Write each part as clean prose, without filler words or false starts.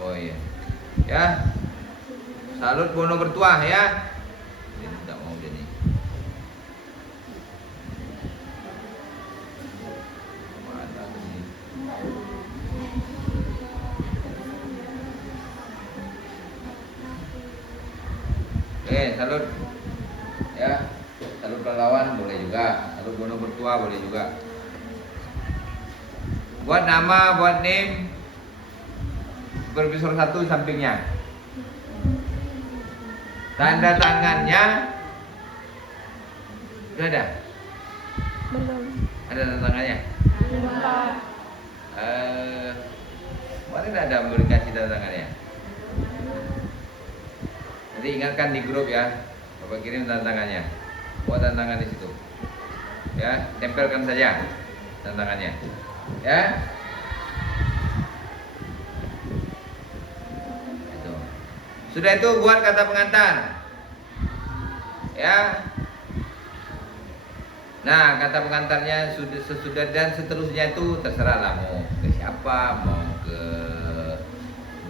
Oh iya. Ya. Salut Bono bertuah ya. Ini tidak mau dia nih. Mana ini? Salut. Ya. Salut pahlawan boleh juga. Salut Bono bertuah boleh juga. Buat nama, buat name berbisur satu sampingnya. Tanda tangannya sudah ada? Belum. Ada tanda tangannya? Belum. Kemarin ada kasih tanda tangannya. Nanti ingatkan di grup ya. Bapak kirim tanda tangannya. Buat tanda tangan di situ. Ya, tempelkan saja tanda tangannya. Ya. Itu. Sudah itu buat kata pengantar. Ya. Nah, kata pengantarnya sesudah dan seterusnya itu terserah lah mau ke siapa, mau ke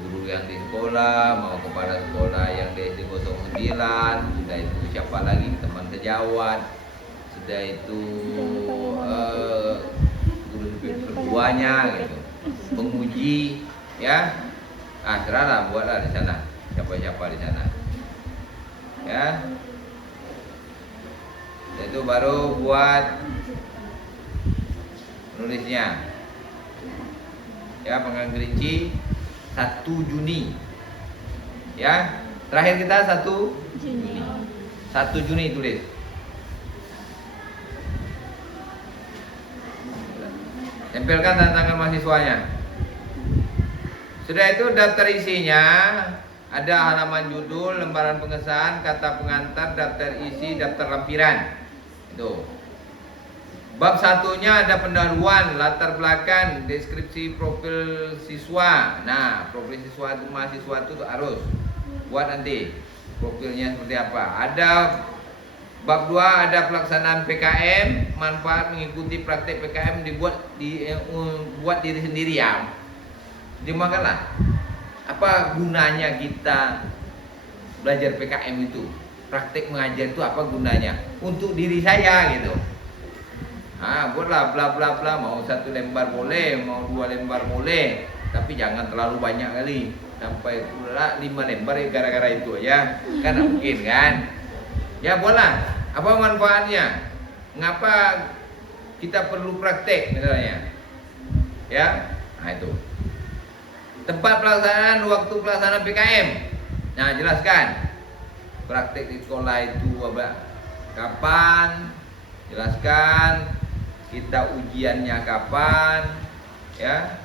guru yang di sekolah, mau kepala sekolah yang di SD 09, sudah itu siapa lagi teman sejawat, sudah itu guru keduanya gitu, penguji, ya, serahlah buatlah di sana, siapa-siapa di sana, ya. Itu baru buat nulisnya. Ya, Pangkal Kerinci 1 Juni. Ya, terakhir kita 1 Juni. 1 Juni tulis. Tempelkan tanda tangan mahasiswanya. Sudah itu daftar isinya. Ada halaman judul, lembaran pengesahan, kata pengantar, daftar isi, daftar lampiran. Itu. Bab satunya ada pendahuluan, latar belakang, deskripsi profil siswa. Nah, profil siswa itu mahasiswa itu harus buat nanti profilnya seperti apa. Ada bab 2 ada pelaksanaan PKM, manfaat mengikuti praktek PKM buat diri sendiri ya. Dimakanlah. Apa gunanya kita belajar PKM itu? Praktek mengajar itu apa gunanya? Untuk diri saya gitu. Buatlah bla bla bla, mau 1 lembar boleh, mau 2 lembar boleh, tapi jangan terlalu banyak kali. Sampai pula 5 lembar gara-gara itu aja. Kan mungkin kan? Ya buatlah. Apa manfaatnya? Mengapa kita perlu praktek misalnya? Ya. Nah itu. Tempat pelaksanaan, waktu pelaksanaan PKM. Nah, jelaskan. Praktek di sekolah itu kapan? Jelaskan. Kita ujiannya kapan? Ya.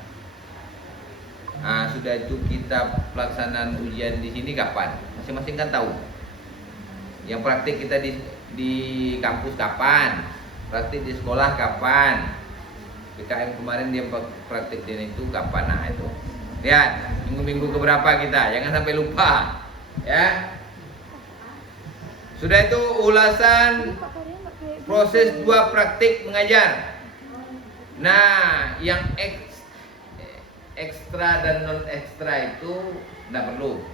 Nah, sudah itu kita pelaksanaan ujian di sini kapan? Masing-masing kan tahu. Yang praktik kita di kampus kapan? Praktik di sekolah kapan? PKM kemarin dia praktik di itu kapan? Nah, itu. Lihat, minggu-minggu keberapa kita, jangan sampai lupa. Ya. Sudah itu ulasan proses 2 praktik mengajar. Nah, yang ekstra dan non ekstra itu tidak perlu.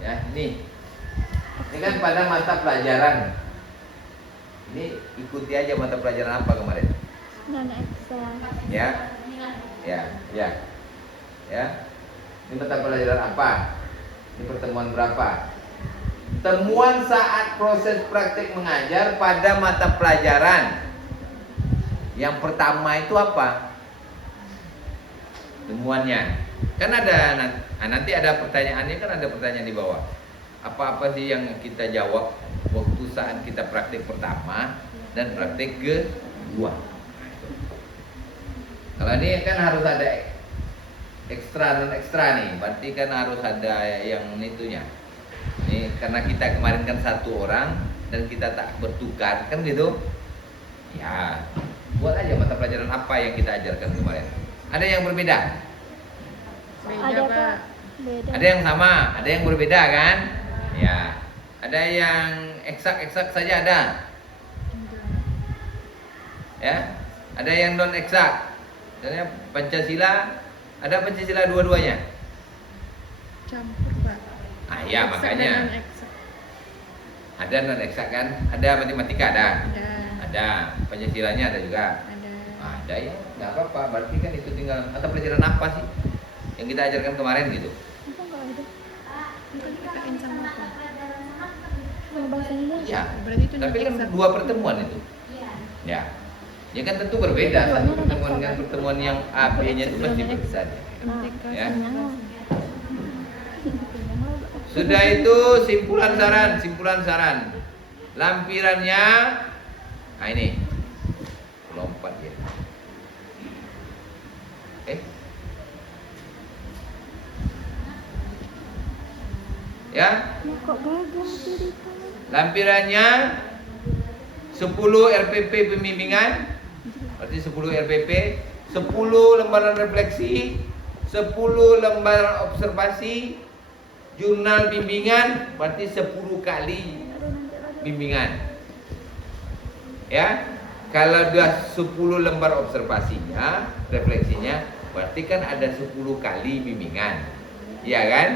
Ya, ini kan pada mata pelajaran. Ini ikuti aja mata pelajaran apa kemarin? Non ekstra. Ya. Ini mata pelajaran apa? Ini pertemuan berapa? Temuan saat proses praktik mengajar pada mata pelajaran. Yang pertama itu apa? Temuannya. Kan ada nanti ada pertanyaannya, kan ada pertanyaan di bawah. Apa-apa sih yang kita jawab waktu saat kita praktik pertama dan praktik kedua? Kalau ini kan harus ada ekstra non ekstra nih, berarti kan harus ada yang itunya. Nih karena kita kemarin kan 1 orang dan kita tak bertukar kan gitu. Ya, buat aja mata pelajaran apa yang kita ajarkan kemarin. Ada yang berbeda? Ada Pak. Beda. Ada yang sama, ada yang berbeda kan? Ya. Ada yang eksak saja ada. Ya. Ada yang non eksak. Misalnya Pancasila Ada Pancasila dua-duanya? Campur, Pak. Ah ya, Eksak makanya. dan non-eksak. Ada non eksak kan? Ada matematika ada. Ada. Ada. Pancasilanya ada juga. Ada. Ah, ada ya. Enggak apa-apa. Berarti kan itu tinggal atau pelajaran apa sih yang kita ajarkan kemarin gitu. Apa nggak ada? Itu dikatakan sama apa? Sama bahasa Indonesia. Ya. Berarti itu Tapi kan non-eksak. dua pertemuan itu. Ya. Ya kan tentu berbeda. Satu pertemuan dengan pertemuan yang A B-nya itu pasti berbeda. MTK Ya. Kenyang lah. Sudah itu simpulan saran. Lampirannya, nah ini, lompat ya. Ya, Ya kok gagal cerita? lampirannya 10 RPP pembimbingan, berarti 10 RPP, 10 lembaran refleksi, 10 lembar observasi, jurnal bimbingan, berarti 10 kali Aduh, nanti lagi. bimbingan. Ya, kalau udah 10 lembar observasinya, refleksinya, berarti kan ada 10 kali bimbingan. Iya kan?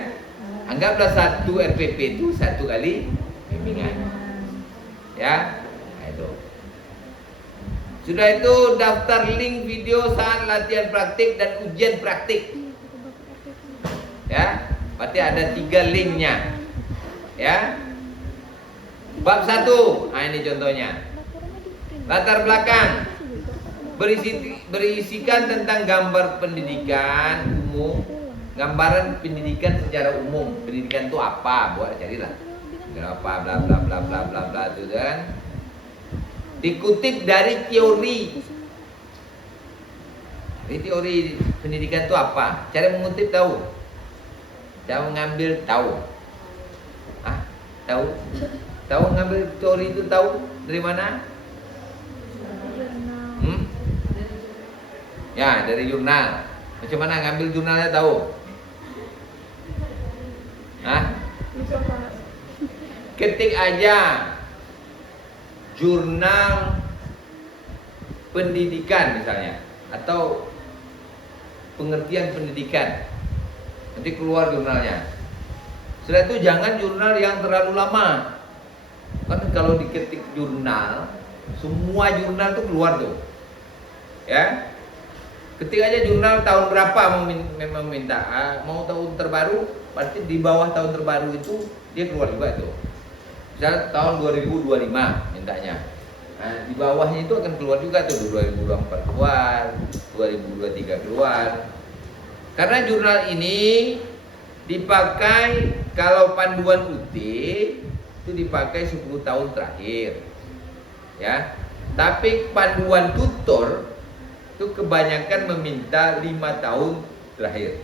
Anggaplah 1 RPP itu 1 kali bimbingan. Ya, nah itu. Sudah itu daftar link video saat latihan praktik dan ujian praktik. Ya, berarti ada 3 linknya. Ya. Bab 1, nah ini contohnya. Latar belakang berisikan tentang gambar pendidikan umum, gambaran pendidikan secara umum. Pendidikan itu apa? Buat carilah. Berapa bla bla bla bla bla bla itu kan. Dikutip dari teori. Dari teori pendidikan itu apa? Cara mengutip tahu? Cara mengambil tahu? Ah, tahu? Tahu ngambil teori itu tahu dari mana? Hmm? Ya, dari jurnal. Macam mana ngambil jurnalnya tahu? Hah? Lupa, Pak. Ketik aja jurnal pendidikan misalnya, atau pengertian pendidikan. Nanti keluar jurnalnya. Setelah itu jangan jurnal yang terlalu lama. Kan kalau diketik jurnal, semua jurnal tuh keluar tuh. Ya. Ketik aja jurnal tahun berapa memang minta. Mau tahun terbaru, berarti di bawah tahun terbaru itu dia keluar juga tuh. Misal tahun 2025 mintanya. Nah, di bawahnya itu akan keluar juga tuh 2024 keluar, 2023 keluar. Karena jurnal ini dipakai kalau panduan UT itu dipakai 10 tahun terakhir. Ya. Tapi panduan tutor itu kebanyakan meminta 5 tahun terakhir.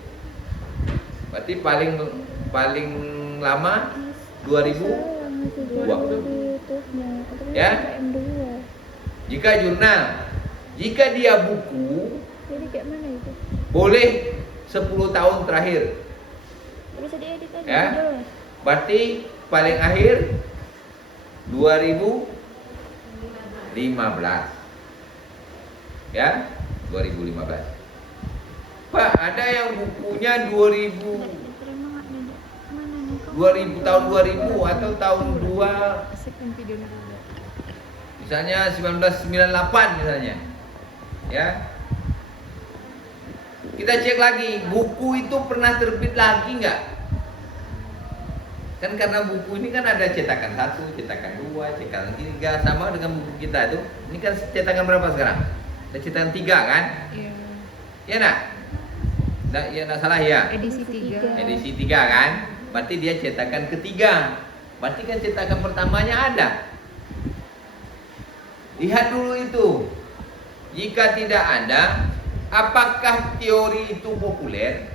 Berarti paling lama 2000. Ya. Jika jurnal, jika dia buku, Jadi kayak mana itu? boleh 10 tahun terakhir. Bisa diedit aja Ya. videonya. Berarti paling akhir 2015. Ya, 2015. Pak, ada yang bukunya 2000 Diterima nggak nih? Mana nih? Kok 2000 tahun 2000 atau tahun 2 Asik kan videonya dulu. misalnya 1998 misalnya. Ya. Kita cek lagi, buku itu pernah terbit lagi nggak? Kan karena buku ini kan ada cetakan 1, cetakan 2, cetakan 3, sama dengan buku kita itu. Ini kan cetakan berapa sekarang? Ada cetakan 3 kan? Iya. Ya nak? Ya nak salah ya? Edisi 3. Edisi 3 kan? Berarti dia cetakan ketiga. Berarti kan cetakan pertamanya ada. Lihat dulu itu. Jika tidak ada, apakah teori itu populer?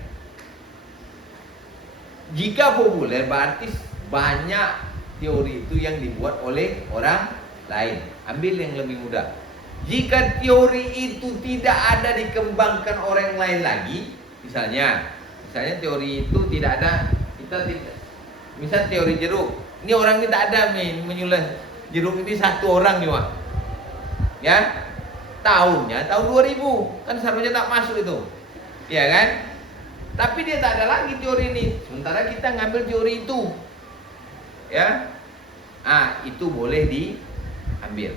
Jika populer berarti banyak teori itu yang dibuat oleh orang lain. Ambil yang lebih mudah. Jika teori itu tidak ada dikembangkan orang lain lagi, misalnya teori itu tidak ada, kita tidak. Misal teori jeruk, ini orang ini tak ada menyulah jeruk ini satu orang cuma. Ya, tahunnya tahun 2000 kan seharusnya tak masuk itu, ya kan? Tapi dia tak ada lagi teori ini. Sementara kita ngambil teori itu. Ya. Itu boleh diambil.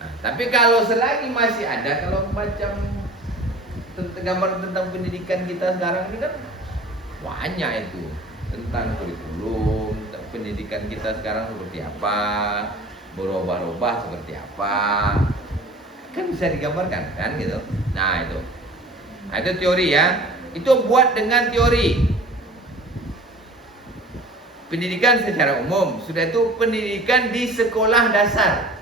Nah, tapi kalau selagi masih ada, kalau macam gambar tentang pendidikan kita sekarang ini kan banyak itu, tentang kurikulum, tentang pendidikan kita sekarang seperti apa, berubah-ubah seperti apa, kan bisa digambarkan kan gitu. Nah itu teori ya. Itu buat dengan teori pendidikan secara umum. Sudah itu pendidikan di sekolah dasar.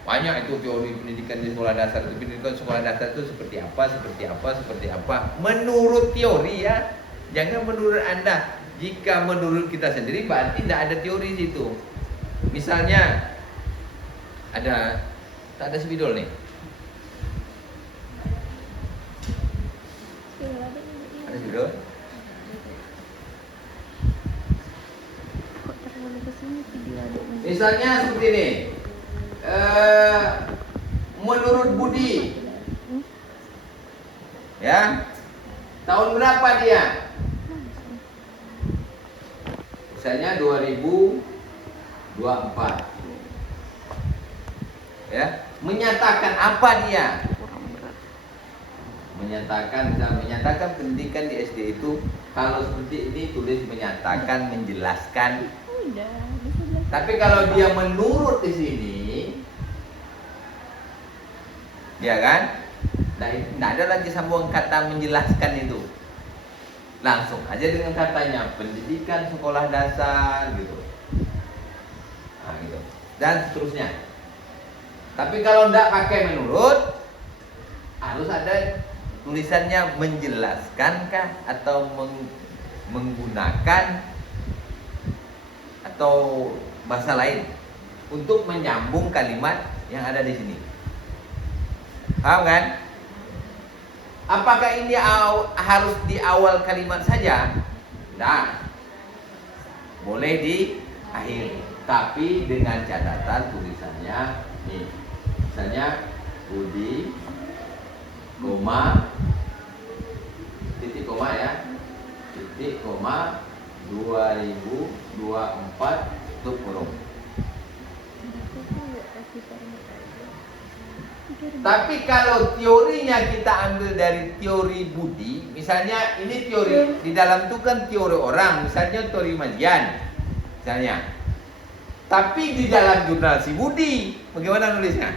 Banyak itu teori pendidikan di sekolah dasar. Pendidikan sekolah dasar itu seperti apa. Menurut teori ya. Jangan menurut Anda. Jika menurut kita sendiri berarti tidak ada teori di situ. Misalnya tak ada spidol nih. Ada spidol? Kok terlalu ke sini video adiknya? Misalnya seperti ini. Menurut Budi, ya, tahun berapa dia? Misalnya 2024. Ya, menyatakan apa dia? Menyatakan pendidikan di SD itu kalau seperti ini tulis menyatakan, menjelaskan. Udah, bisa belajar. Tapi kalau dia menurut di sini, ya kan? Tidak ada lagi sambungan kata menjelaskan itu. Langsung aja dengan katanya pendidikan sekolah dasar gitu. Nah, gitu. Dan seterusnya. Tapi kalau tidak pakai menurut, harus ada tulisannya menjelaskankah atau menggunakan atau bahasa lain untuk menyambung kalimat yang ada di sini. Paham kan? Apakah ini harus di awal kalimat saja? Nah, boleh di akhir, tapi dengan catatan tulisannya nih. Misalnya Budi, koma, titik koma ya, titik koma 2024 tutup kurung. Tapi kalau teorinya kita ambil dari teori Budi, misalnya ini teori di dalam itu kan teori orang, misalnya teori Mazian, misalnya. Tapi di dalam jurnal si Budi, bagaimana nulisnya?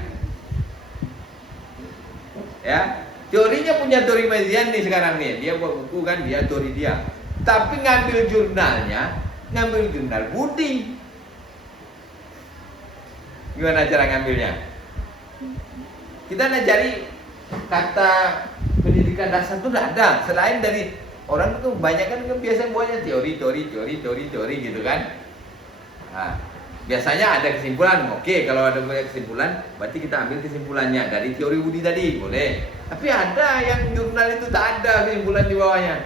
Ya, teorinya punya teori Mazian nih sekarang nih, dia buat buku kan, dia teori dia. Tapi ngambil jurnalnya, ngambil jurnal Budi. Gimana cara ngambilnya? Kita nak cari kata pendidikan dasar itu tidak ada. Selain dari orang itu banyak kan biasa buatnya teori gitu kan. Nah, biasanya ada kesimpulan. Oke, kalau ada kesimpulan, berarti kita ambil kesimpulannya dari teori Budi tadi, boleh. Tapi ada yang jurnal itu tak ada kesimpulan di bawahnya.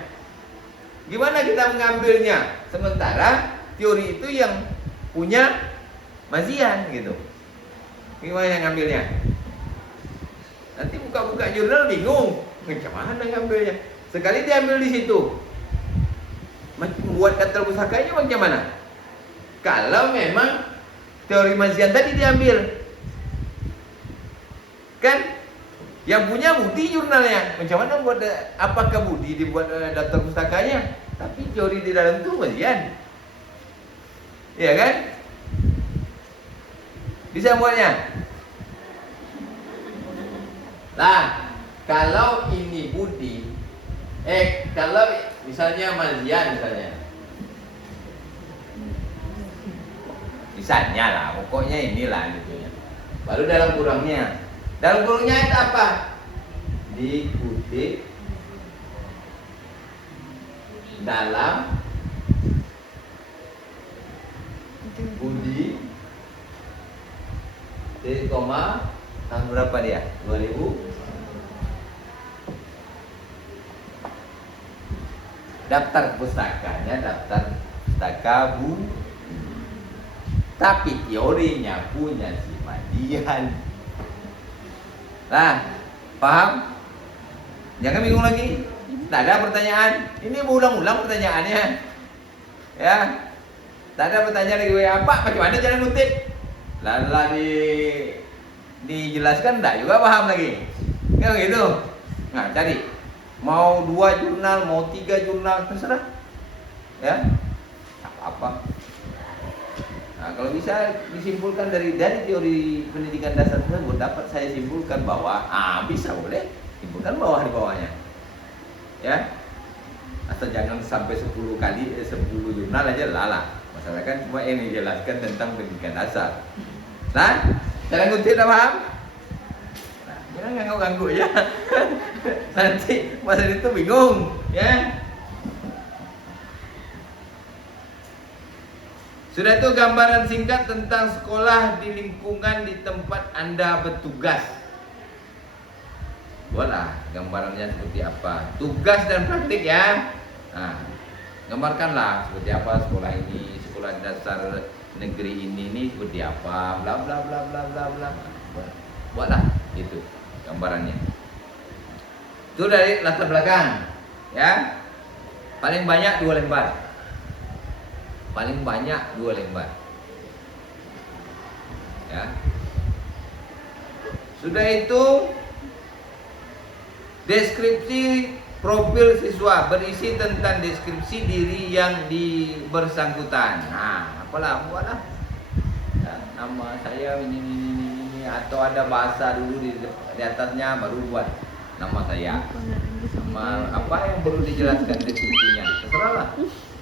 Gimana kita mengambilnya? Sementara teori itu yang punya Mazian gitu. Gimana yang ngambilnya? Nanti buka-buka jurnal bingung, macam mana ngambilnya? Sekali diambil di situ, buat kata pusakanya macam mana? Kalau memang teori Mazian tadi diambil, kan? Yang punya Budi jurnalnya, macam mana buat? Apakah Budi dibuat daftar pustakanya? Tapi teori di dalam itu Mazian, ya kan? Bisa buatnya. Nah, kalau ini Budi, kalau misalnya Mazian misalnya lah, pokoknya inilah gitu ya. Baru dalam kurungnya itu apa? Dikutip dalam Budi, tahun berapa dia? 2000. Daftar pustakanya daftar pustaka Budi. Tapi teorinya punya si Madian. Nah, paham? Jangan bingung lagi. Tak ada pertanyaan. Ini berulang-ulang pertanyaannya. Ya. Tak ada pertanyaan lagi. Apa? Bagaimana cara ngutip? Lala dijelaskan enggak juga paham lagi. Kan gitu. Nah, cari. Mau 2 jurnal, mau 3 jurnal, terserah. Ya. Apa-apa. Nah, kalau bisa disimpulkan dari teori pendidikan dasar tersebut, dapat saya simpulkan bahwa bisa boleh simpulkan bawah di bawahnya. Ya. Asal jangan sampai 10 kali 10 jurnal aja lala. Masalah kan cuma ini jelaskan tentang pendidikan dasar. Nah, cara ngutip dah paham? Nah, jangan ganggu-ganggu ya. Nanti masa itu bingung, ya. Sudah itu gambaran singkat tentang sekolah di lingkungan di tempat Anda bertugas. Buatlah gambarannya seperti apa. Tugas dan praktik ya. Nah, gambarkanlah seperti apa sekolah ini, sekolah dasar negeri ini seperti apa, bla bla bla bla bla bla. Buatlah itu gambarannya. Itu dari latar belakang, ya. Paling banyak 2 lembar. Paling banyak 2 lembar. Ya. Sudah itu deskripsi profil siswa berisi tentang deskripsi diri yang bersangkutan. Nah, apalah buatlah. Ya, nama saya ini atau ada bahasa dulu di atasnya baru buat nama saya. Nama apa yang perlu dijelaskan deskripsinya. Terserahlah.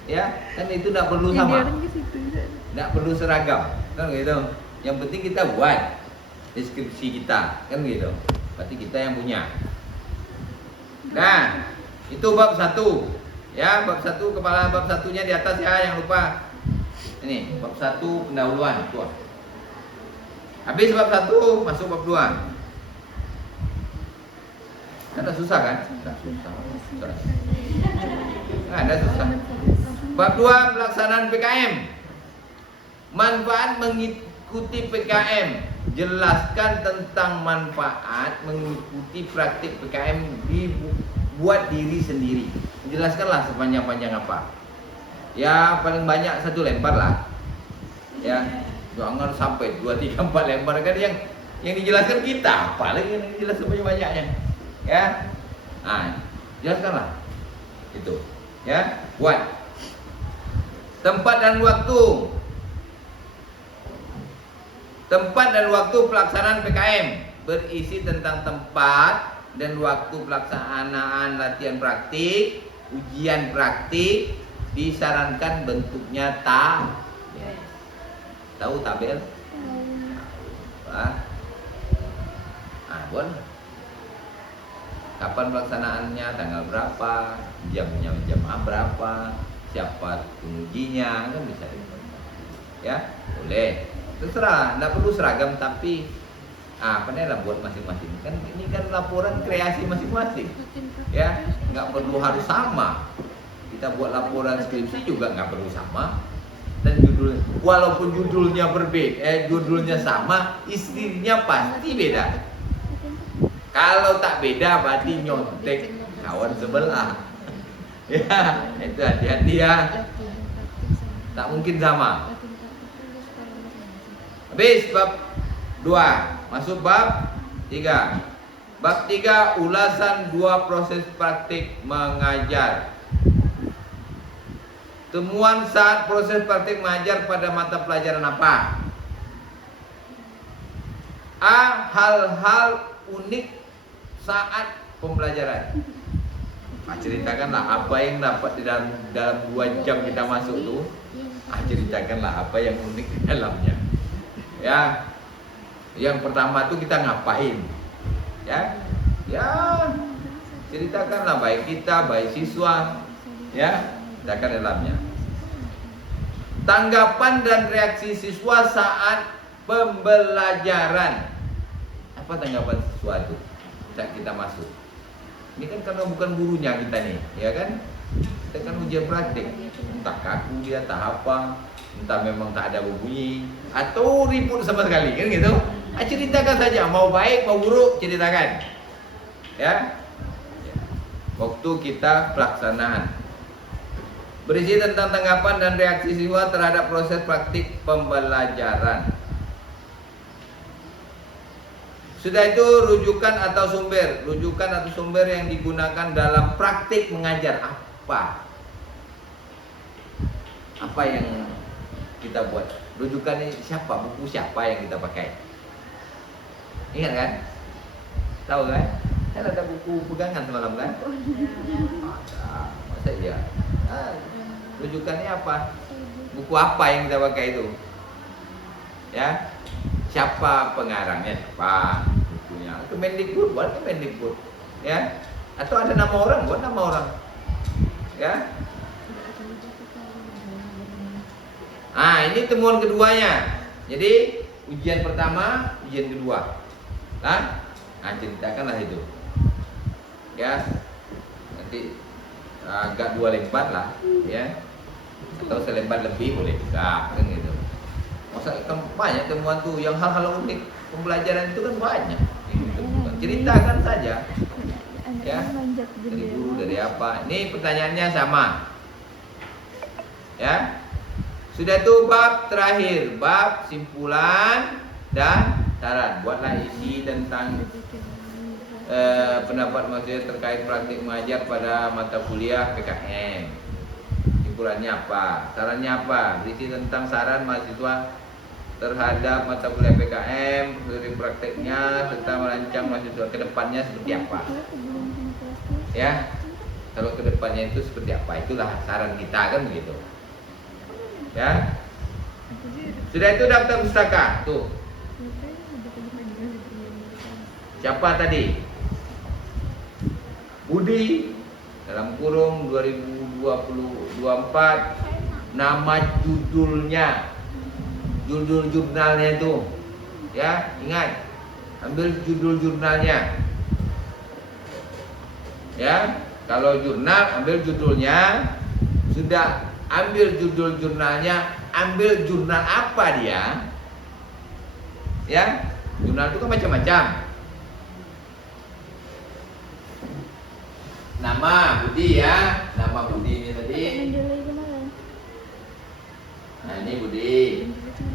Ya, kan itu tidak perlu sama. Tidak perlu seragam. Kan gitu. Yang penting kita buat deskripsi kita, kan gitu. Berarti kita yang punya. Nah, itu bab 1. Ya, bab 1 kepala bab 1-nya di atas ya, yang lupa. Ini bab 1 pendahuluan, tuh. Habis bab 1 masuk bab 2. Kan susah kan? Susah. Nggak ada susah. Bab 2 pelaksanaan PKM. Manfaat mengikuti PKM. Jelaskan tentang manfaat mengikuti praktik PKM dibuat diri sendiri. Jelaskanlah sepanjang-panjang apa. Ya paling banyak 1 lembar lah. Ya, jangan sampai 2, 3, 4 lembar kan yang dijelaskan kita, apalagi yang dijelaskan banyak-banyaknya. Ya. Nah, jelaskanlah. Itu. Ya, buat. Tempat dan waktu. Tempat dan waktu pelaksanaan PKM berisi tentang tempat dan waktu pelaksanaan latihan praktik, ujian praktik, disarankan bentuknya tabel. Tahu tabel? Buat. Kapan pelaksanaannya, tanggal berapa, jamnya jam berapa, siapa pengujinya, kan bisa dibuat. Ya, boleh. Terserah, tidak perlu seragam, tapi lah buat masing-masing. Kan ini kan laporan kreasi masing-masing. Ya, nggak perlu harus sama. Kita buat laporan skripsi juga nggak perlu sama. Dan walaupun judulnya berbeda, judulnya sama, istrinya pasti beda. Kalau tak beda berarti nyontek kawan sebelah. Ya, itu hati-hati ya. Tak mungkin sama. Habis bab 2, masuk bab 3. Bab 3 ulasan 2 proses praktik mengajar. Temuan saat proses praktik mengajar pada mata pelajaran apa? A. Hal-hal unik saat pembelajaran. Ceritakanlah apa yang dapat di dalam 2 jam kita masuk tuh. Ceritakanlah apa yang unik di dalamnya. Ya, yang pertama tuh kita ngapain? Ya, ceritakanlah baik kita, baik siswa. Ya, ceritakan dalamnya. Tanggapan dan reaksi siswa saat pembelajaran. Apa tanggapan siswa itu saat kita masuk? Ini kan karena bukan gurunya kita nih, ya kan? Kita kan ujian praktik. Entah kaku dia, entah apa, entah memang tak ada bunyi, atau ribut sama sekali, kan gitu. Ceritakan saja, mau baik mau buruk ceritakan. Ya. waktu kita pelaksanaan. Berisi tentang tanggapan dan reaksi siswa terhadap proses praktik pembelajaran. Sudah itu rujukan atau sumber yang digunakan dalam praktik mengajar apa? Apa yang kita buat? Rujukan ini siapa? Buku siapa yang kita pakai? Ingat kan? Tahu kan? Kan ada buku pegangan semalam kan? Ada. Masa iya? Rujukannya apa? Buku apa yang kita pakai itu? Ya? Siapa pengarangnya? Siapa bukunya? Kemendikbud, buat Kemendikbud. Ya? Atau ada nama orang, buat nama orang. Ya? Ini temuan keduanya. Jadi ujian pertama, ujian kedua. Ceritakanlah itu. Ya. Nanti agak 2 lembar lah, ya. Atau selembar lebih boleh juga, kan gitu. Masa kan banyak temuan tuh yang hal-hal unik pembelajaran itu kan banyak. Gitu. Ceritakan saja. Ya. Dari guru, dari apa? Ini pertanyaannya sama. Ya. Sudah itu bab terakhir, bab simpulan dan syarat. Buatlah isi tentang pendapat mahasiswa terkait praktik mengajar pada mata kuliah PKM. Simpulannya apa? Sarannya apa? Berisi tentang saran mahasiswa terhadap mata kuliah PKM, dari prakteknya serta merancang mahasiswa ke depannya seperti apa. Ya. Kalau ke depannya itu seperti apa? Itulah saran kita, kan begitu. Ya. Sudah itu daftar pustaka. Tuh. Siapa tadi? Budi dalam kurung 2024, nama judulnya, judul jurnalnya itu. Ya, ingat. Ambil judul jurnalnya. Ya, kalau jurnal ambil judulnya. Sudah ambil judul jurnalnya, ambil jurnal apa dia? Ya, jurnal itu kan macam-macam. Nama Budi ya, nama Budi ini tadi. Nah ini Budi,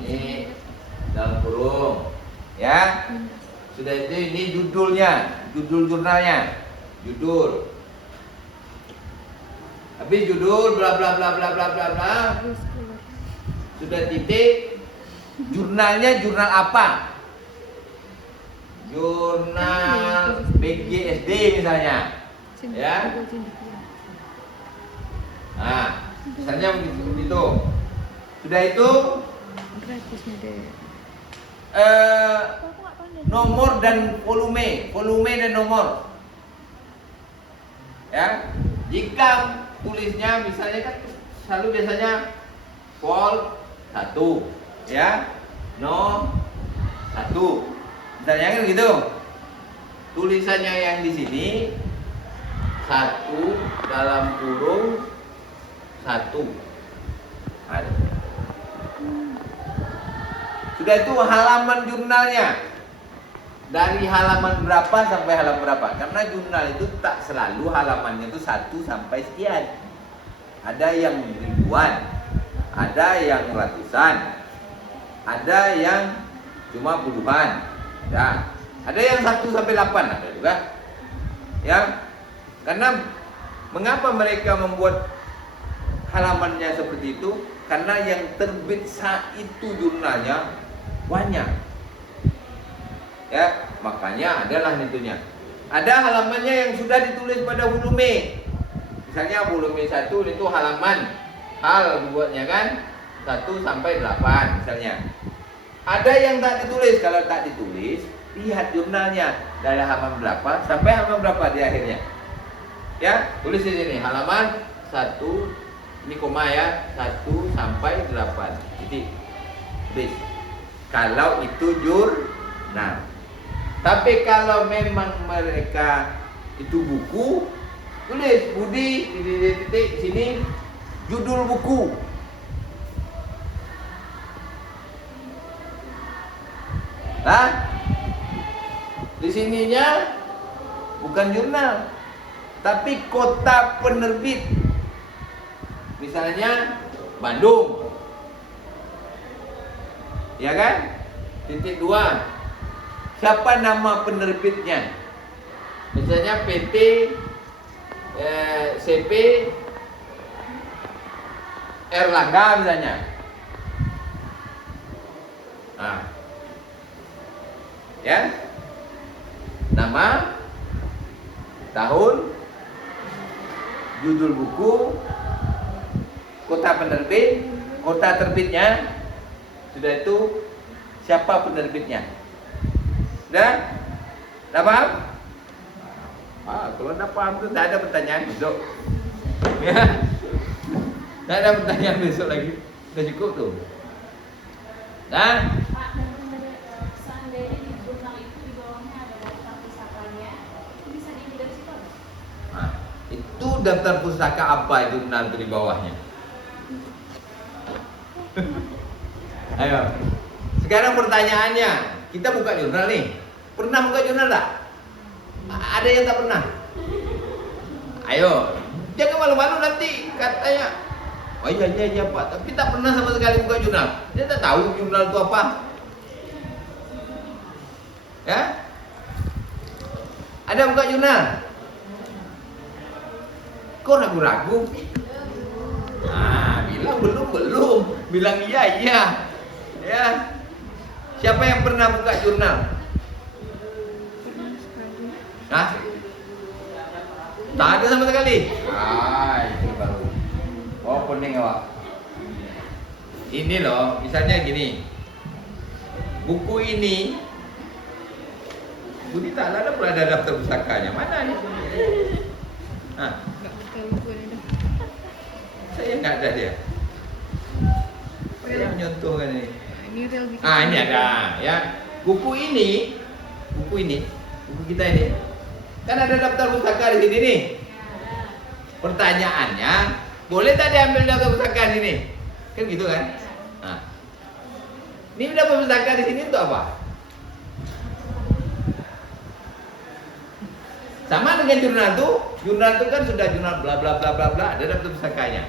ini dalam kurung, ya. Sudah itu ini judulnya, judul jurnalnya, judul. Habis judul bla bla bla bla bla bla bla. Sudah titik. Jurnalnya jurnal apa? Jurnal BGSD misalnya. Ya. Nah, misalnya begitu. Sudah itu nomor dan volume dan nomor. Ya. Jika tulisnya misalnya kan selalu biasanya vol 1, ya, no 1, misalnya kan gitu. Tulisannya yang di sini 1 dalam kurung 1. Sudah itu halaman jurnalnya. Dari halaman berapa sampai halaman berapa? Karena jurnal itu tak selalu halamannya itu 1 sampai sekian. Ada yang ribuan, ada yang ratusan, ada yang cuma puluhan. Ya. Ada yang 1 sampai 8 ada juga. Ya. Karena mengapa mereka membuat halamannya seperti itu? Karena yang terbit saat itu jurnalnya banyak. Ya, makanya adalah itunya. Ada halamannya yang sudah ditulis pada volume. Misalnya volume 1 itu halaman hal buatnya kan 1 sampai 8 misalnya. Ada yang tak ditulis. Kalau tak ditulis, lihat jurnalnya dari halaman berapa sampai halaman berapa di akhirnya. Ya, tulis di sini halaman 1, ini koma ya, 1 sampai 8. Titik. Habis. Kalau itu jurnal. Tapi kalau memang mereka itu buku, tulis Budi titik sini judul buku. Nah, di sininya bukan jurnal. Tapi kota penerbit, misalnya Bandung, ya kan? Titik 2, siapa nama penerbitnya? Misalnya PT CP Erlangga misalnya. Nah, ya, nama, tahun, judul buku, kota penerbit, kota terbitnya, sudah itu siapa penerbitnya. Sudah? Sudah paham? Kalau tidak paham itu tidak ada pertanyaan besok. Ya, tidak ada pertanyaan besok lagi. Sudah cukup tuh. Nah, seandainya di jurnal itu di bawahnya ada daftar pusakanya, itu bisa diambil dari situ? nah, itu daftar pustaka apa itu nanti di bawahnya? Ayo. Sekarang pertanyaannya, kita buka jurnal nih. Pernah buka jurnal tak? Ada yang tak pernah? Ayo, jangan malu-malu nanti katanya. Oh iya Pak, tapi tak pernah sama sekali buka jurnal. Dia tak tahu jurnal itu apa. Ya? Ada buka jurnal? Kok ragu-ragu? Bilang belum. Bilang iya. Ya. Siapa yang pernah buka jurnal? Pernah sekali. Hah? Tak ada sama sekali. Itu baru. Oh, pening awak. Ini loh, misalnya gini. Buku ini Budi tak ada pula ada daftar pustakanya. Mana nih? Hah? Nggak betul buku ini. Saya nggak ada dia. Saya menyontoh kan ini. Ini real bikin. Ini ada ya. Buku kita ini. Kan ada daftar pustaka di sini nih. Pertanyaannya, boleh tak diambil daftar pustaka di sini? Kan gitu kan? Nah. Ini daftar pustaka di sini untuk apa? Sama dengan jurnal itu kan sudah jurnal bla bla bla bla bla, ada daftar pustakanya.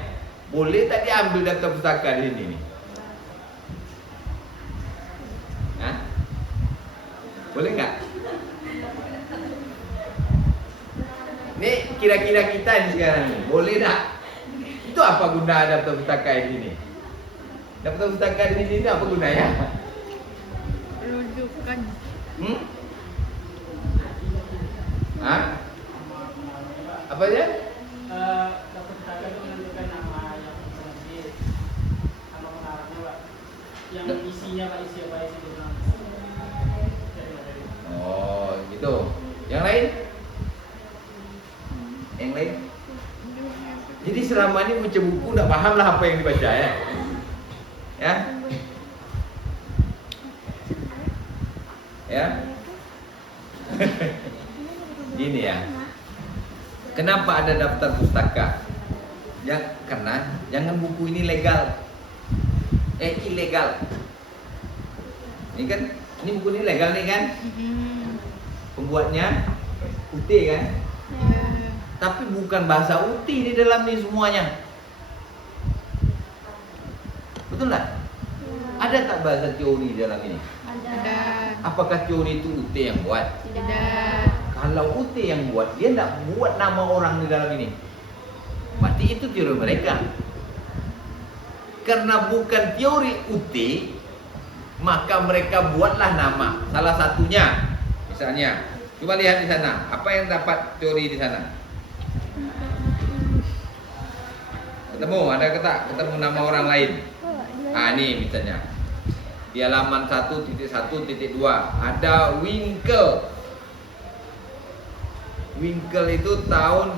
Boleh tak diambil daftar pustaka di sini nih? Hah? Boleh nggak? Ini kira-kira kita ini sekarang nih, boleh tak? Itu apa guna daftar pustaka di sini? Daftar pustaka di sini apa gunanya? Rujukan. Hah? Apa aja? Daftar pustaka itu menentukan nama yang penerbit, nama pengarangnya Pak, yang isinya Pak, isi apa isi jurnal. Oh, gitu. Yang lain? Yang lain? Jadi selama ini baca buku tidak paham lah apa yang dibaca ya. Ya? Ya? Gini ya. Kenapa ada daftar pustaka? Karena jangan buku ini legal. Ilegal. Ini kan, ini buku ini legal nih kan? Pembuatnya UT kan? Ya. Tapi bukan bahasa UT di dalam ini semuanya. Betul tak? Ada tak bahasa teori di dalam ini? Ada. Apakah teori itu UT yang buat? Tidak. Kalau UT yang buat, dia tidak buat nama orang di dalam ini. Berarti itu teori mereka. Karena bukan teori UT, maka mereka buatlah nama. Salah satunya, misalnya, coba lihat di sana. Apa yang dapat teori di sana? Ketemu, ada ketak? Ketemu nama orang lain. Ini misalnya. Di halaman 1.1.2 ada Winkel. Winkel itu tahun.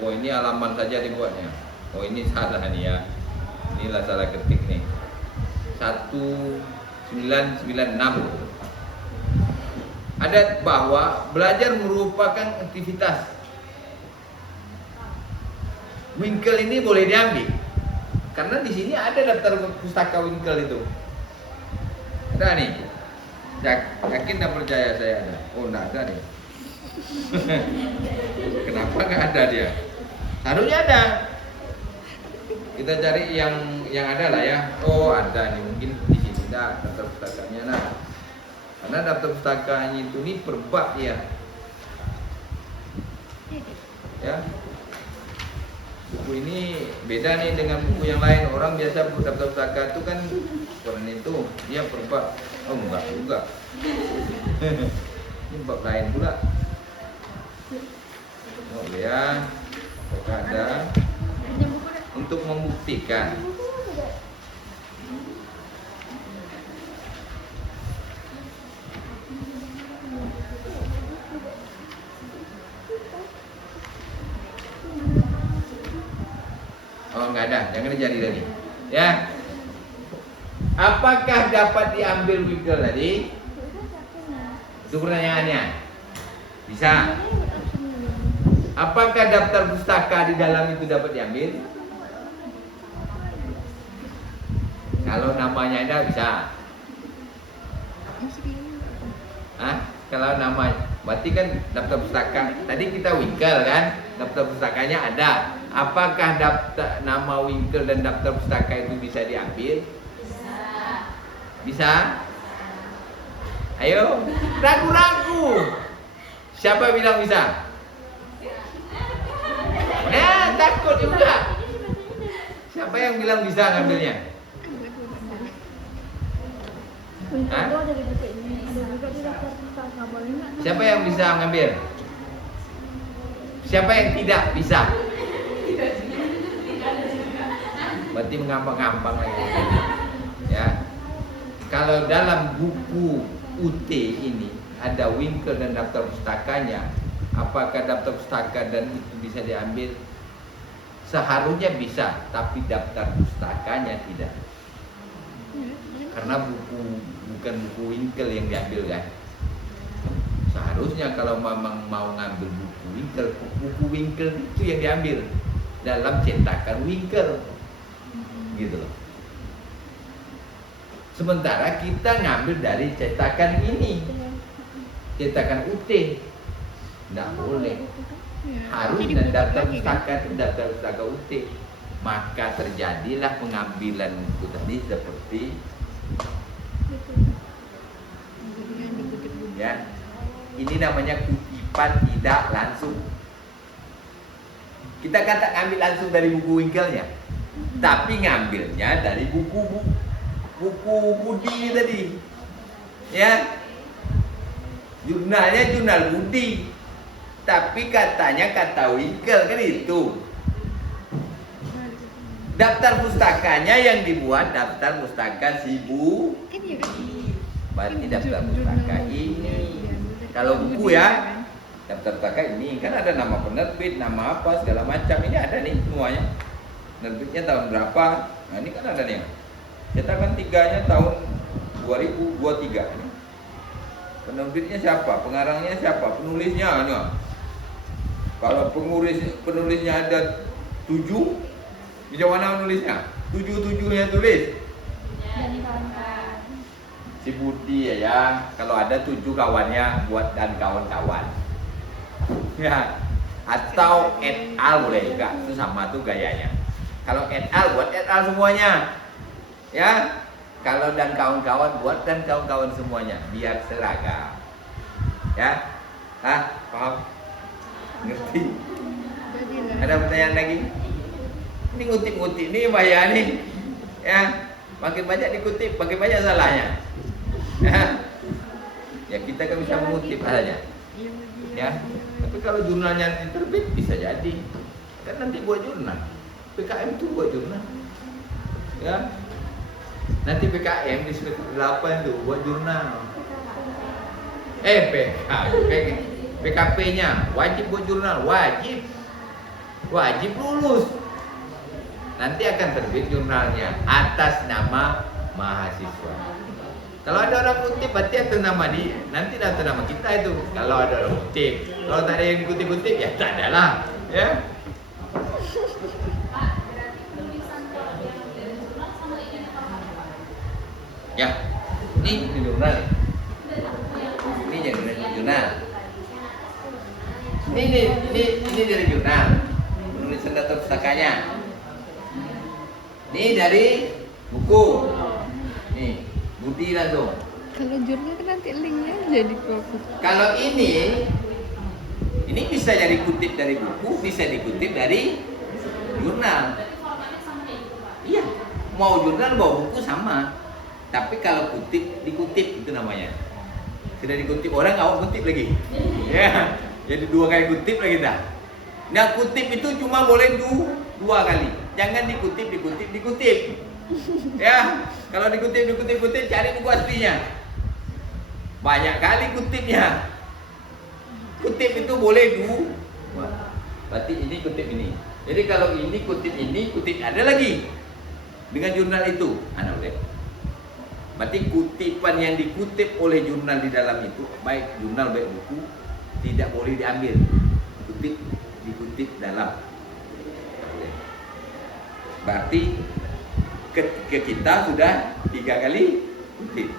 Oh, ini halaman saja dibuatnya. Oh, ini salah nih ya. Inilah salah ketik nih. 1996. Ada bahwa belajar merupakan aktivitas. Winkel ini boleh diambil. Karena di sini ada daftar pustaka Winkel itu. Ada nih. Yakin dan percaya saya ada. Oh, enggak ada nih. Kenapa nggak ada dia? Harusnya ada. Kita cari yang ada lah ya. Oh ada nih, mungkin di sini dah daftar pustakanya nah. Karena daftar pustakanya itu nih per bab ya. Ya. Buku ini beda nih dengan buku yang lain. Orang biasa buku daftar pustaka itu kan warna itu dia per bab. Oh enggak juga. Ini bab lain pula. Oh ya, apakah ada untuk membuktikan oh enggak ada, jangan dicari tadi ya. Apakah dapat diambil wiggle tadi? Itu pertanyaannya. Bisa. Apakah daftar pustaka di dalam itu dapat diambil? Kalau namanya ada bisa. Hah? Kalau nama, berarti kan daftar pustaka. Tadi kita wingkel kan, daftar pustakanya ada. Apakah daftar nama wingkel dan daftar pustaka itu bisa diambil? Bisa? Ayo, ragu-ragu. Siapa bilang bisa? Nah, takut juga. Siapa yang bilang bisa ngambilnya? Hah? Siapa yang bisa ngambil? Siapa yang tidak bisa? Berarti mengambang-ambang lagi. Ya. Kalau dalam buku UT ini ada wingkel dan daftar pustakanya, apakah daftar pustaka dan itu bisa diambil? Seharusnya bisa, tapi daftar pustakanya tidak. Karena bukan buku wingkel yang diambil kan. Seharusnya kalau memang mau ngambil buku wingkel itu yang diambil dalam cetakan wingkel, gitu loh. Sementara kita ngambil dari cetakan ini, cetakan UT, tidak boleh. Harus dan daftar pustaka itu daftar pustaka UT. Maka terjadilah pengambilan buku tadi seperti ya. Ini namanya kutipan tidak langsung. Kita kata ngambil langsung dari buku wingkelnya, tapi ngambilnya dari buku Budi tadi, ya. Jurnalnya jurnal Budi, tapi katanya kata wingkel kan itu. Daftar pustakanya yang dibuat daftar pustaka si Bu. Berarti daftar pustaka ini. Kalau buku ya, daftar pustaka ini kan ada nama penerbit, nama apa segala macam, ini ada nih semuanya. Penerbitnya tahun berapa? Nah ini kan ada nih. Cetakan 3-nya tahun 2023. Penerbitnya siapa? Pengarangnya siapa? Penulisnya nih. Kalau penulisnya ada 7, bisa mana menulisnya? 7-7-nya tulis. Si Budi ya. Kalau ada 7 kawannya buat dan kawan-kawan. Ya. Atau et al boleh juga. Itu sama tuh gayanya. Kalau et al buat et al semuanya. Ya. Kalau dan kawan-kawan buat dan kawan-kawan semuanya biar seragam. Ya. Paham? Ngerti? Ada pertanyaan lagi? Ini ngutip-ngutip nih bahaya nih. Ya. Makin banyak dikutip, makin banyak salahnya. Ya kita kan bisa mengutip aja. Ya. Tapi kalau jurnalnya terbit bisa jadi. Kan nanti buat jurnal. PKM itu buat jurnal. Ya. Nanti PKM di semester 8 itu buat jurnal. PKP-nya wajib buat jurnal, wajib lulus. Nanti akan terbit jurnalnya atas nama mahasiswa. Kalau ada orang kutip berarti atas nama dia. Nanti atas nama kita itu. Kalau ada orang kutip, kalau tak ada yang kutip-kutip ya tak ada lah. Ya. Pak, berarti tulisan yang dari jurnal sama ini apa? Ya. Ini jurnal. Ini jurnal. Ini dari jurnal, penulisan daftar pustakanya. Ini dari buku. Nih, Budi langsung. Kalau jurnal kan nanti linknya jadi profit. Kalau ini bisa jadi kutip dari buku, bisa dikutip dari jurnal. Berarti formatnya sama kayak gitu, Pak. Iya, mau jurnal mau buku sama. Tapi kalau kutip dikutip itu namanya. Sudah dikutip orang nggak mau kutip lagi. Ya, jadi 2 kali kutip lagi dah. Nah kutip itu cuma boleh 2 kali. Jangan dikutip. Ya, kalau dikutip cari buku aslinya. Banyak kali kutipnya. Kutip itu boleh 2. Berarti ini kutip ini. Jadi kalau ini, kutip ada lagi. Dengan jurnal itu, anak boleh. Berarti kutipan yang dikutip oleh jurnal di dalam itu, baik jurnal baik buku, tidak boleh diambil. Dikutip dalam. Berarti ketika kita sudah 3 kali kutip.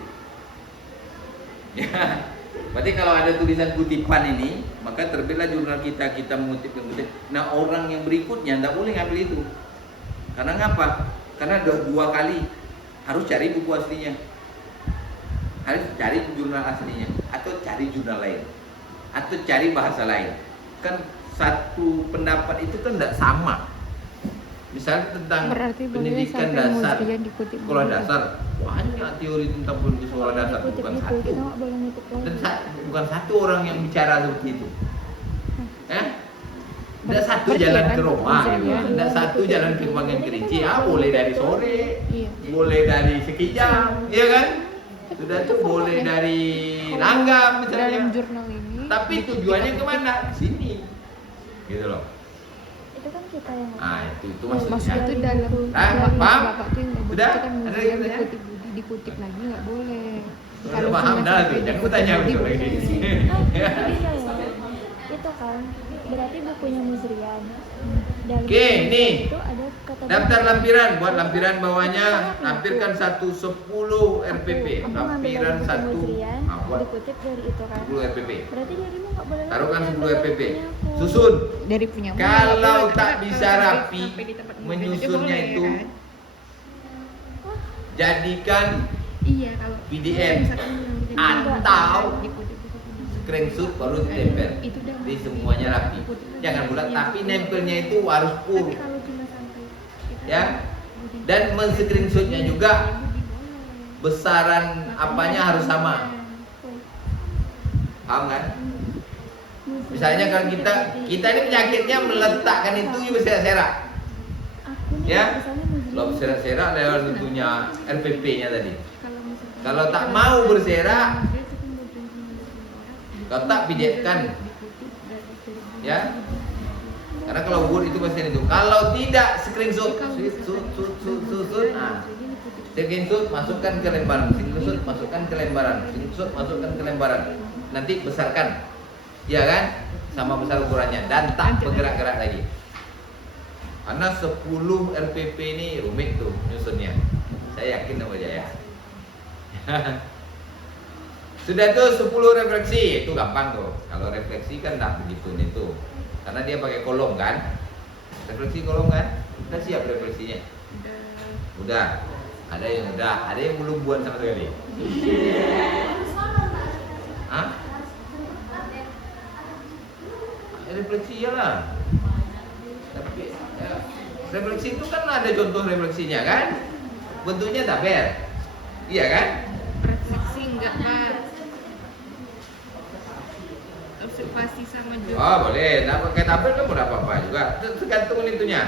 Ya. Berarti kalau ada tulisan kutipan ini, maka terbitlah jurnal kita mengutip. Nah orang yang berikutnya tidak boleh ngambil itu. Karena ngapa? Karena sudah 2 kali. Harus cari buku aslinya, harus cari jurnal aslinya, atau cari jurnal lain, atau cari bahasa lain. Kan satu pendapat itu kan tidak sama. Misalnya tentang Berarti boleh pendidikan sampai dasar, Muslihan dikutip sekolah dulu. dasar, banyak teori tentang pendidikan sekolah dasar, Dikutip bukan itu, satu. kita nggak boleh ngutip Dan lagi. bukan satu orang yang bicara seperti itu. Tidak satu Berarti jalan kan ke Roma, Muslihan. tidak satu jalan ke Pangan Kerinci. Boleh dari sore, Iya. boleh dari Sekijang, iya kan? Sudah tuh boleh dari Langgam misalnya. Dalam jurnal ini. Tapi tujuannya kemana? Sini, gitu loh. Itu kan kita yang Ah itu Maksudnya maksudnya. itu dalam Ah, dalam paham? bapak tuh yang nggak boleh. Sudah? Itu kan Ada Muslihan yang bertanya? dikutip lagi nggak boleh. Sudah paham cuma dah sampai tuh. Jangan dikutip bertanya lagi begitu lagi. boleh. iya ya. Itu kan berarti bukunya Musrian. Dalam Oke, buku nih. itu ada kata Daftar lampiran, buat lampiran bawahnya lampirkan 110 RPP. Aku ngambil Lampiran dari buku 1 Musrian, buat dikutip dari itu kan. 10 RPP. Berarti dirimu nggak boleh lagi Taruhkan ngambil 10 dari RPP. bukunya aku. Susun. Dari punya Kalau tak bisa rapi, menyusunnya itu jadikan Iya kalau PDF misalkan yang jadi atau dikutip screenshot baru ditempel. itu udah Jadi semuanya rapi. Jangan bulat, tapi nempelnya itu harus full. Tapi kalau cuma sampai kita Ya. Dan men-screenshotnya juga besaran apanya harus sama. Paham kan? Misalnya kalau kita ini penyakitnya meletakkan itu berserak-serak. Aku nih Ya. misalnya Musrian. Kalau berserak-serak lewat tentunya RPP-nya tadi. kalau misalkan Kalau tak mau berserak, kalau tak PDF-kan. Ya. Karena kalau Word itu pasti itu. Kalau tidak screenshot, nah, screenshot masukkan ke lembaran, screenshot masukkan ke lembaran, screenshot masukkan ke lembaran. Nanti besarkan, ya kan? Sama besar ukurannya dan tak bergerak-gerak lagi. Karena 10 RPP ini rumit tuh nyusunnya. Saya yakin sama Jaya. Sudah tuh 10 refleksi, itu gampang tuh. Kalau refleksi kan enggak begitu nih tuh. Karena dia pakai kolom kan. Refleksi kolom kan? Udah siap refleksinya. Udah. Ada yang udah, ada yang belum buat sama sekali. Hah? Refleksi iyalah. Tapi ya, refleksi itu kan ada contoh refleksinya kan? Bentuknya tabel. Iya kan? refleksi enggak Pak, observasi sama juga. Oh boleh, nah, pakai tabel kan boleh apa-apa juga. Tergantung itunya.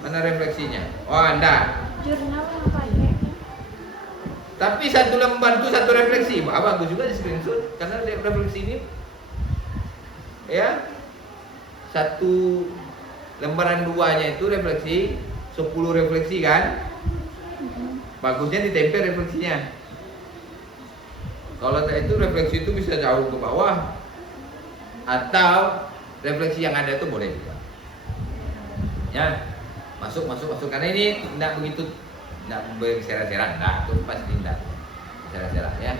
Mana refleksinya? Oh anda. Jurnal yang pakai. Tapi satu lembar itu satu refleksi. Bagus juga di screenshot karena refleksi ini ya satu lembaran duanya itu refleksi 10 refleksi kan? Bagusnya ditempel refleksinya. Kalau itu refleksi itu bisa jauh ke bawah atau refleksi yang ada itu boleh juga. Ya, masuk karena ini tidak begitu, tidak berserak-serak, itu pasti tidak berserak-serak ya.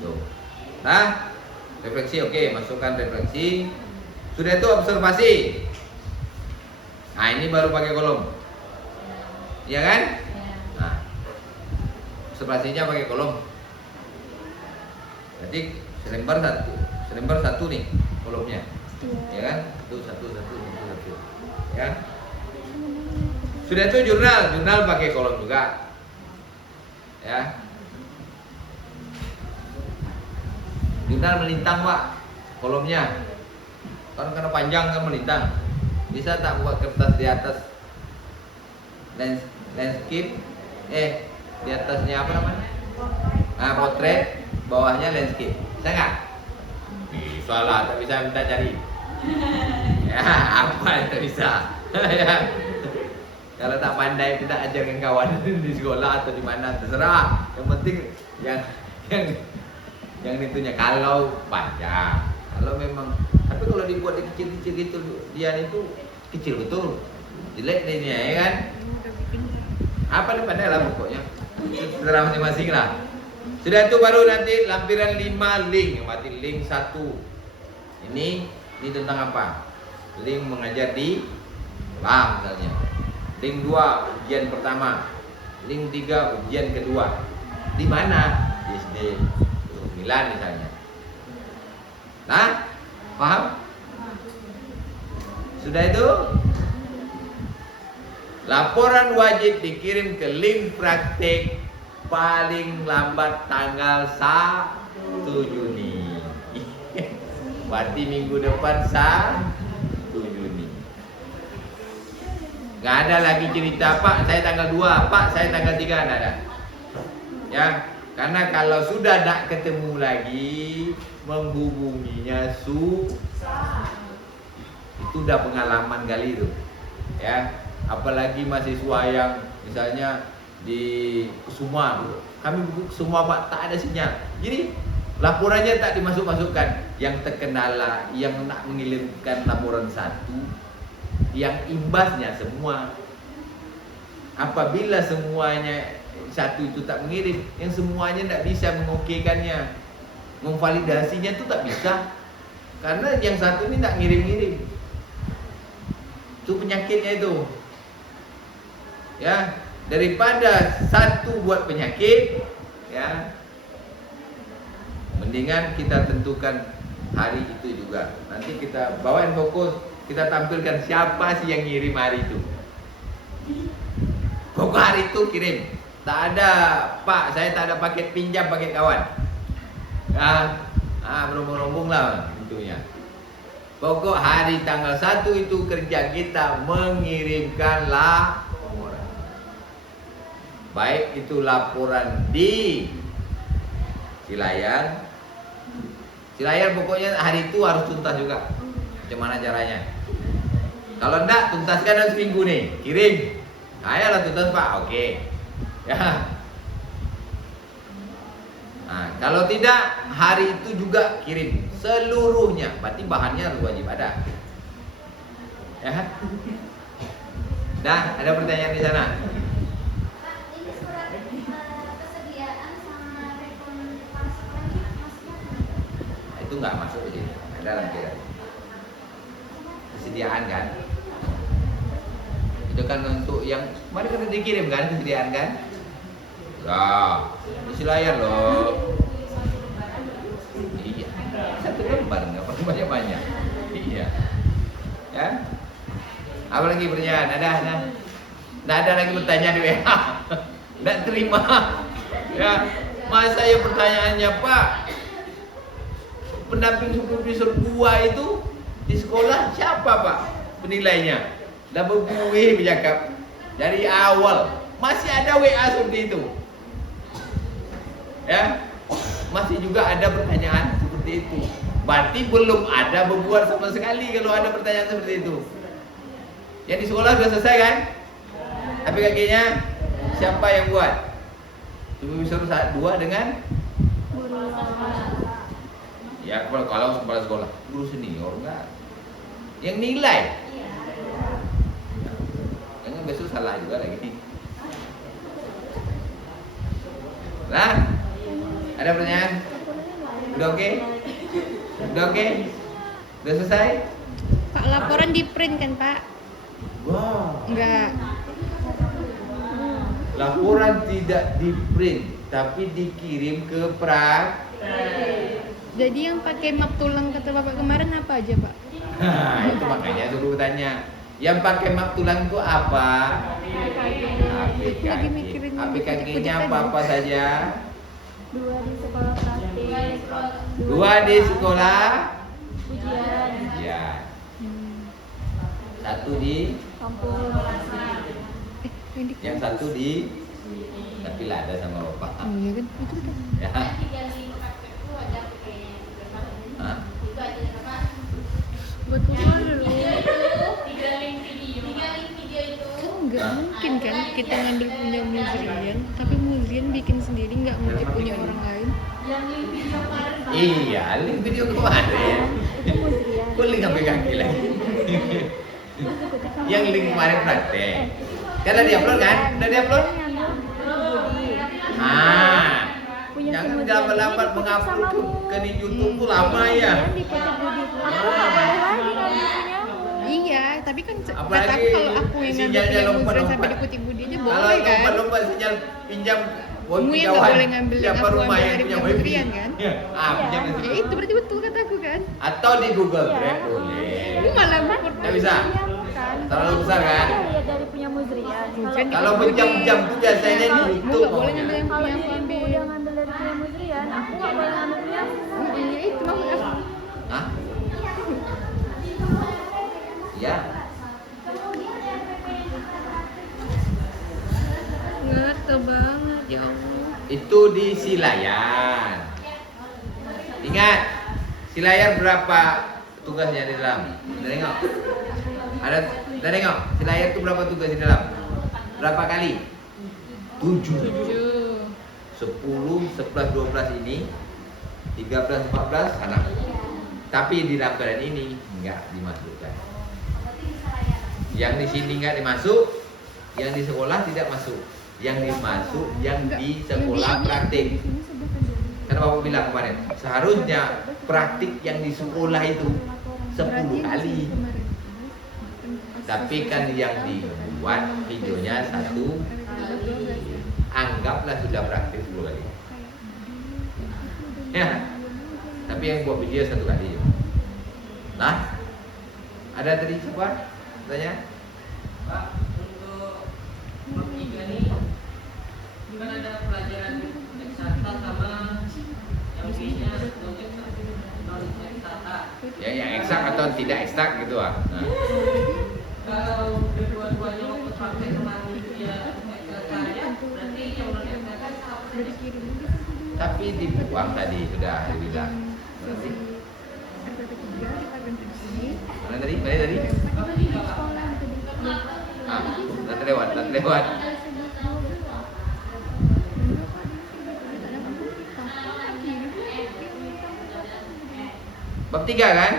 Tuh. Nah, Refleksi oke, masukkan refleksi. Sudah itu observasi. Nah, ini baru pakai kolom. Iya kan? Nah, observasinya pakai kolom. Jadi selembar satu nih kolomnya. Ya kan? Satu. Ya. Sudah itu jurnal pakai kolom juga. Ya. Jurnal melintang, Pak, kolomnya. Karena panjang kan melintang. Bisa tak buat kertas di atas landscape? Di atasnya apa namanya? Nah, potret, bawahnya landscape. Bisa nggak? Bisa lah, tak bisa minta cari. Ya, apa yang tak bisa? Ya. Kalau tak pandai kita ajarkan kawan di sekolah atau di mana terserah. Yang penting yang itunya kalau panjang. Kalau memang, tapi kalau dibuat kecil-kecil gitu, dia itu kecil betul. Jelek dia ya kan? Udah bikin Apa nih pandai lah pokoknya. Terserah masing-masing lah. Sudah itu baru nanti lampiran 5 link. Berarti link 1. Ini tentang apa? Link mengajar di kelas misalnya. Link 2 ujian pertama. Link 3 ujian kedua. Di mana? Di SD Milan misalnya. Nah, paham? Sudah itu? Laporan wajib dikirim ke link praktik paling lambat tanggal 1 Juni. Berarti minggu depan 1 Juni. Nggak ada lagi cerita, Pak saya tanggal 2, Pak saya tanggal 3, nggak ada. Ya, karena kalau sudah tak ketemu lagi, menghubunginya susah. Itu udah pengalaman kali itu. Ya, apalagi mahasiswa yang misalnya di Kusuma, kami Kusuma Pak tak ada sinyal. Jadi laporannya tak dimasuk-masukkan. Yang terkendala, yang nak mengirimkan laporan 1, yang imbasnya semua. Apabila semuanya 1 itu tak mengirim, yang semuanya tak bisa mengokekannya, memvalidasinya itu tak bisa. Karena yang 1 ini tak ngirim-ngirim. Itu penyakitnya itu. Ya, daripada 1 buat penyakit, ya, mendingan kita tentukan hari itu juga. Nanti kita bawain fokus, kita tampilkan siapa sih yang ngirim hari itu. Pokok hari itu kirim. Tak ada, Pak, saya tak ada paket pinjam paket kawan. Berombong-rombong lah tentunya. Pokok hari tanggal 1 itu kerja kita mengirimkan laporan. Baik itu laporan di Silayar. Silayar pokoknya hari itu harus tuntas juga. Bagaimana caranya? Kalau enggak, tuntaskan dalam seminggu nih, kirim. Ayolah tuntas Pak, oke. Ya. Nah, kalau tidak, hari itu juga kirim seluruhnya. Berarti bahannya harus wajib ada. Ya. Dah, ada pertanyaan di sana? Ini surat kesediaan sama rekomendasi lagi maksudnya apa? Itu nggak masuk di sini. Ada lampiran. Kesediaan kan? Itu kan untuk yang kemarin kan dikirim kan kesediaan kan? Ya, isi layar loh. Iya, 1 lembar nggak perlu banyak-banyak. Iya, ya. Apa lagi pertanyaan? Ada. Nggak ada lagi pertanyaan di WA. Nggak terima. Ya, masa ya pertanyaannya Pak? Pendamping supervisor 2 itu di sekolah siapa Pak penilainya? Dah berbuih bercakap dari awal. Masih ada WA seperti itu. Ya, masih juga ada pertanyaan seperti itu. Berarti belum ada berbuat sama sekali kalau ada pertanyaan seperti itu. Yang di sekolah sudah selesai kan? Tapi kakinya siapa yang buat? Supervisor 2 dengan? Ya, kalau kepala sekolah, guru senior enggak. Yang nilai. Jangan besok salah juga lagi. Nah, ada pertanyaan? Udah oke? Udah oke? Udah selesai? Pak, laporan di print kan Pak? Wow. Enggak. Laporan tidak di print, tapi dikirim ke Jadi yang pakai map tulang kata Bapak kemarin apa aja Pak? Nah, itu makanya dulu tanya. Yang pakai map tulang itu apa? Lagi mikirin APKG-nya apa saja? 2 di sekolah praktik, 2 di sekolah ujian, ujian. Hmm. 1 di kampus. yang 1 di tapi lah ada sama bapak. Oh iya kan? Itu kan. Ya. Hah? Betul dulu. Tiga link video itu. Kan nggak mungkin kan kita ngambil punya Muzrian, tapi Muzrian bikin sendiri nggak mungkin punya orang lain. Yang link video kemarin Pak. Iya, link video kemarin. Itu Muzrian. Kok link sampai kaki lagi? Yang link kemarin praktek. Kan udah diupload kan? Udah diupload? Ah. Punya Jangan si jangan Muzrian lambat ini mengupload dikutip ke di YouTube tuh lama ya. Kemudian dikutip Budi. Aku nggak boleh lagi kalau punyamu. Iya, tapi kan Apalagi kata aku kalau aku yang ngambil sinyalnya punya Muzrian lompat-lompat. sampai dikutip Budi aja Kalau boleh kan? lompat-lompat sinyal pinjam Kamu yang nggak boleh ngambil yang siapa aku rumah ambil yang dari punya punya wifi Muzrian kan? Ya, pinjam di Ya situ. itu berarti betul kataku kan? Atau di Google Iya. Drive boleh. Kamu malah ngupload. Nggak bisa. Kan? Terlalu besar kan? Kita lihat dari punya Muzrian. Muzrian Kalau berjam-jam tuh biasanya di Kamu YouTube. nggak boleh ngambil yang Kalau punya aku dirimu ambil. udah ngambil dari punya Muzrian, aku nggak boleh ngambil punya aku. Iya itu maksudnya. Hah? Ya. Ngerti banget ya Allah. Itu di Silayan. Ingat, Silayan berapa tugasnya di dalam? Udah tengok? Udah tengok? Silayan itu berapa tugas di dalam? Berapa kali? 7. 10, 11, 12 ini 13, 14 anak. Tapi di dalam keadaan ini enggak dimasukkan. Yang di sini enggak dimasuk, yang di sekolah tidak masuk. Yang dimasuk yang di sekolah praktik. Karena Bapak bilang kemarin, seharusnya praktik yang di sekolah itu 10 kali. Tapi kan yang dibuat videonya 1, anggaplah sudah praktik 10 kali. Ya. Tapi yang buat video 1 kali. Nah, ada tadi siapa? Tanya? Pak, untuk bab 3 nih kan ada pelajaran eksakta sama yang B-nya non eksakta. Ya, yang eksak atau tidak eksak gitu ah. Nah. Kalau kedua-duanya waktu praktek kemarin dia eksakta aja, berarti yang non eksakta Tapi dibuang tadi sudah dibilang. Mana tadi? Mana tadi? Ah, nanti lewat. Bab 3 kan?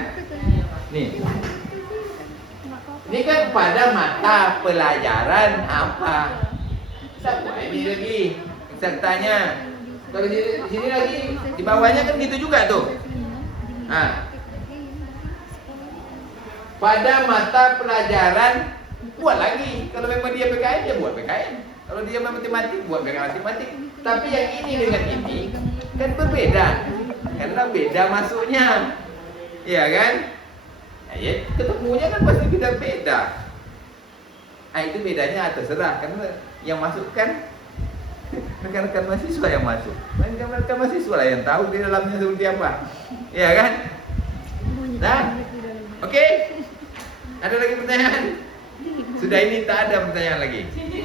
Nih. Ini kan pada mata pelajaran apa? Siapa ini lagi? Eksaktanya. Kalau di sini lagi, di bawahnya kan gitu juga tuh. Nah, pada mata pelajaran buat lagi. Kalau memang dia PKN ya buat PKN. Kalau dia matematik buat matematik. Tapi yang ini dengan ini kan berbeda. Karena beda masuknya. Iya kan? Nah, ya ketemunya kan pasti beda-beda. Nah, itu bedanya terserah karena yang masuk kan rekan-rekan mahasiswa yang masuk. Rekan-rekan mahasiswa lah yang tahu di dalamnya seperti apa. Iya kan? Nah, oke. Ada lagi pertanyaan? Sudah ini tak ada pertanyaan lagi.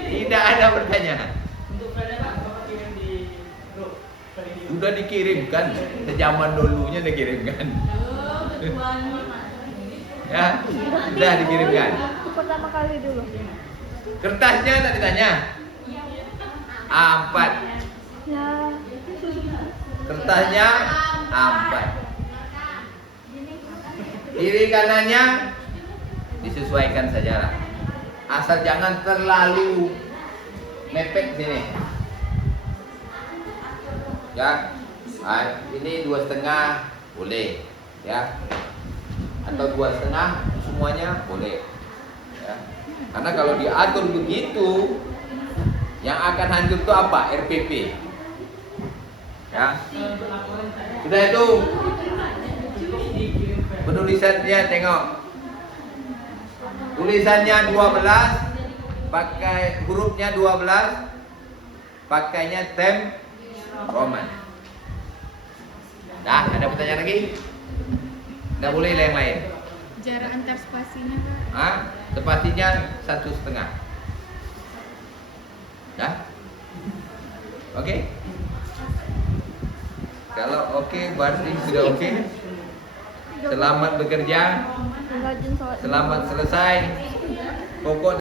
Tidak ada pertanyaan. untuk pelajaran Bapak kirim di grup. Sudah dikirimkan. Sejaman dulunya dikirimkan. Ya, sudah dikirimkan. Itu pertama kali dulu. Kertasnya tak ditanya. A4. Ya. Kertasnya A4. Kiri kanannya disesuaikan saja lah. Asal jangan terlalu mepet sini. Ya, ini 2,5 boleh. ya, atau 2,5 semuanya boleh. Ya. Karena kalau diatur begitu, yang akan hancur itu apa? RPP. Ya. Sudah itu penulisannya, tengok. Tulisannya 12, pakai hurufnya 12, pakainya tem Roman. Dah, ada pertanyaan lagi? Nggak boleh yang lain. Jarak antar spasinya Kak. Ah, spasinya 1,5. Dah? Oke? Kalau oke, berarti sudah oke. Selamat bekerja. Rajin sholat. Selamat selesai. Pokok